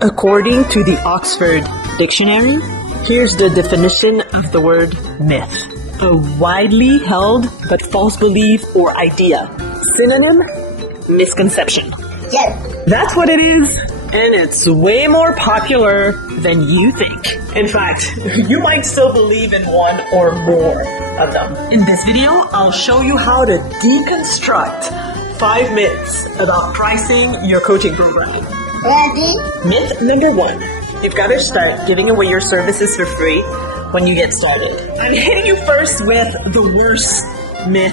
According to the Oxford Dictionary, here's the definition of the word myth. A widely held but false belief or idea. Synonym, misconception. Yes. That's what it is, and it's way more popular than you think. In fact, you might still believe in one or more of them. In this video, I'll show you how to deconstruct 5 myths about pricing your coaching program. Ready? Myth number 1. You've got to start giving away your services for free when you get started. I'm hitting you first with the worst myth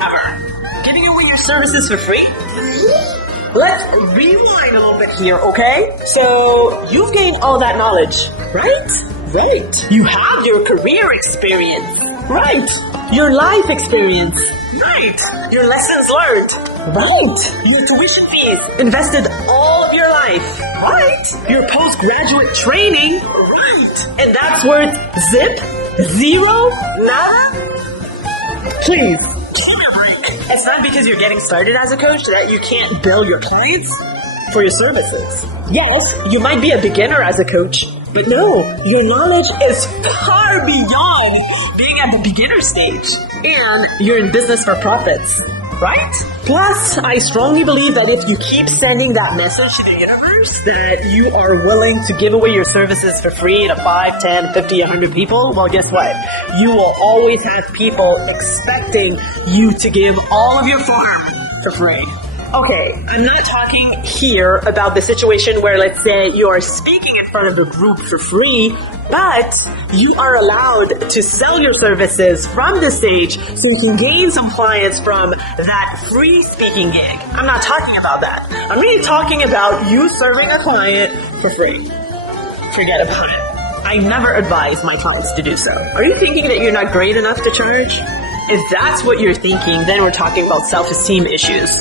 ever. Giving away your services for free? Let's rewind a little bit here, okay? So, you've gained all that knowledge, right? Right. You have your career experience, right? Your life experience, right? Your lessons learned, right? Your tuition fees, invested all of your life, right? Your postgraduate training, right? And that's worth zip, zero, nada? Please, give me a break. It's not because you're getting started as a coach that you can't bill your clients for your services. Yes, you might be a beginner as a coach, but no, your knowledge is far beyond being at the beginner stage. And you're in business for profits, right? Plus, I strongly believe that if you keep sending that message to the universe that you are willing to give away your services for free to 5, 10, 50, 100 people, well, guess what? You will always have people expecting you to give all of your farm for free. Okay, I'm not talking here about the situation where, let's say, you are speaking in front of a group for free, but you are allowed to sell your services from the stage so you can gain some clients from that free speaking gig. I'm not talking about that. I'm really talking about you serving a client for free. Forget about it. I never advise my clients to do so. Are you thinking that you're not great enough to charge? If that's what you're thinking, then we're talking about self-esteem issues.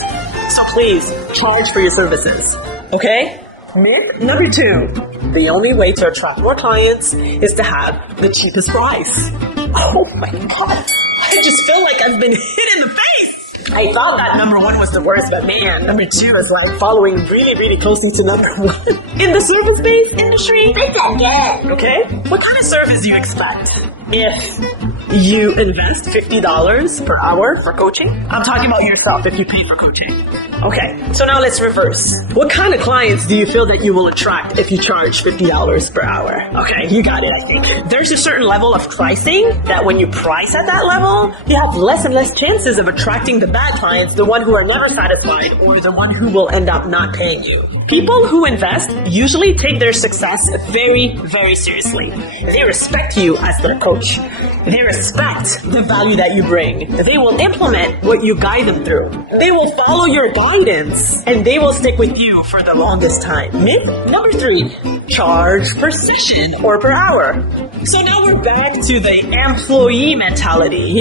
So please, charge for your services, okay? Myth number 2. The only way to attract more clients is to have the cheapest price. Oh my god, I just feel like I've been hit in the face. I thought that number 1 was the worst, but man, number 2 is like following really closely to number 1. In the service-based industry, It's good. okay? What kind of service do you expect if you invest $50 per hour for coaching? I'm talking about yourself if you pay for coaching. Okay, so now let's reverse. What kind of clients do you feel that you will attract if you charge $50 per hour? Okay, you got it, I think. There's a certain level of pricing that when you price at that level, you have less and less chances of attracting the bad clients, the one who are never satisfied, or the one who will end up not paying you. People who invest usually take their success very seriously. They respect you as their coach. They respect the value that you bring. They will implement what you guide them through. They will follow your guidance, and they will stick with you for the longest time. Myth number 3. Charge per session or per hour. So now we're back to the employee mentality,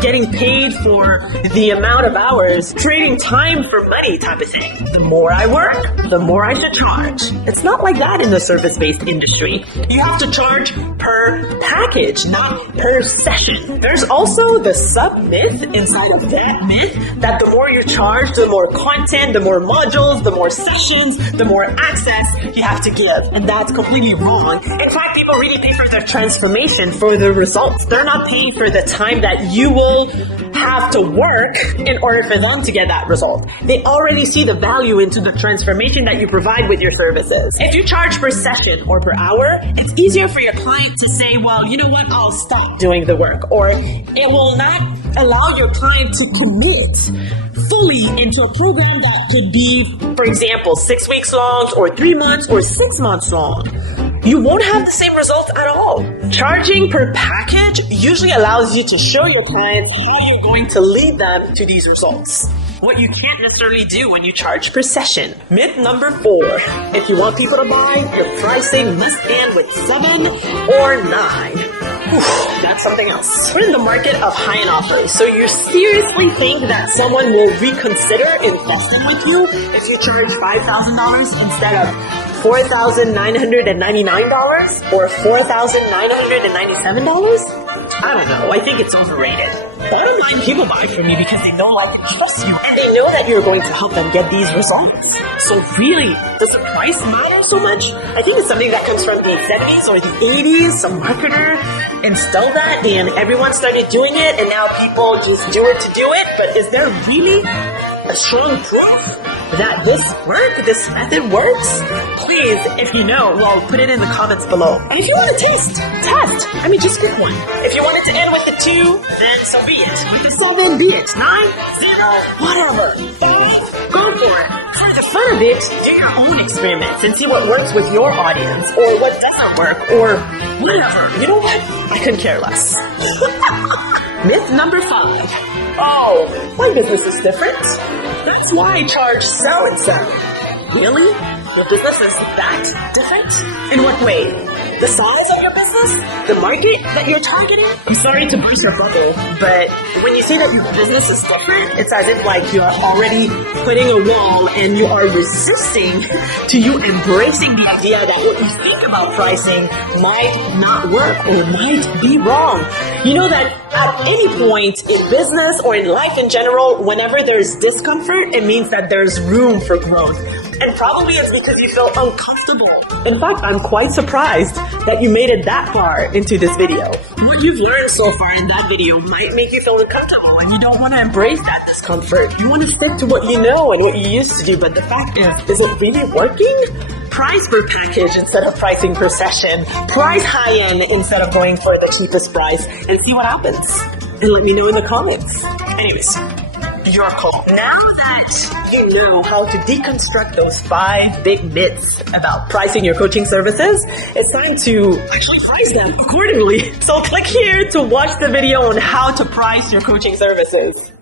getting paid for the amount of hours, trading time for money type of thing. The more I work, the more I should charge. It's not like that in the service-based industry. You have to charge per package, not per session. There's also the sub-myth inside of that myth that the more you charge, the more content, the more modules, the more sessions, the more access you have to give. And that's completely wrong. In fact, people really pay for their transformation, for the results. They're not paying for the time that you will have to work in order for them to get that result. They already see the value into the transformation that you provide with your services. If you charge per session or per hour, it's easier for your client to say, well, you know what, I'll stop doing the work. Or it will not allow your client to commit fully into a program that could be, for example, 6 weeks long, or 3 months, or 6 months long. You won't have the same results at all. Charging per package usually allows you to show your client how you're going to lead them to these results. What you can't necessarily do when you charge per session. Myth number 4. If you want people to buy, your pricing must end with 7 or 9. That's something else. We're in the market of high-end offers, so you seriously think that someone will reconsider investing with you if you charge $5,000 instead of $4,999 or $4,997? I don't know. I think it's overrated. Bottom line, people buy from you because they know, like, and trust you, and they know that you're going to help them get these results. So really, does the price matter so much? I think it's something that comes from the 70s or the 80s. Some marketer instilled that, and everyone started doing it, and now people just do it to do it. But is there really a strong proof that this method works? Please, if you know, well, put it in the comments below. And if you want to test. I mean, just pick one. If you want it to end with a 2, then so be it. With a 7, be it. 9, 0, whatever. 5, go for it. For the fun of it, do your own experiments and see what works with your audience, or what doesn't work, or whatever. You know what? I couldn't care less. Myth number 5. Oh, my business is different. That's why I charge so and so. Really? Your business is that different? In what way? The size of your business? The market that you're targeting? I'm sorry to burst your bubble, but when you say that your business is different, it's as if like you're already putting a wall and you are resisting to you embracing the idea that what you think about pricing might not work or might be wrong. You know that at any point in business or in life in general, whenever there's discomfort, it means that there's room for growth. And probably it's because you feel uncomfortable. In fact, I'm quite surprised that you made it that far into this video. What you've learned so far in that video might make you feel uncomfortable, and you don't want to embrace that discomfort. You want to stick to what you know and what you used to do, but the fact is it really working? Price per package instead of pricing per session. Price high end instead of going for the cheapest price, and see what happens. And let me know in the comments. Anyways, your call. Now that you know how to deconstruct those 5 big myths about pricing your coaching services, it's time to actually price them accordingly. So click here to watch the video on how to price your coaching services.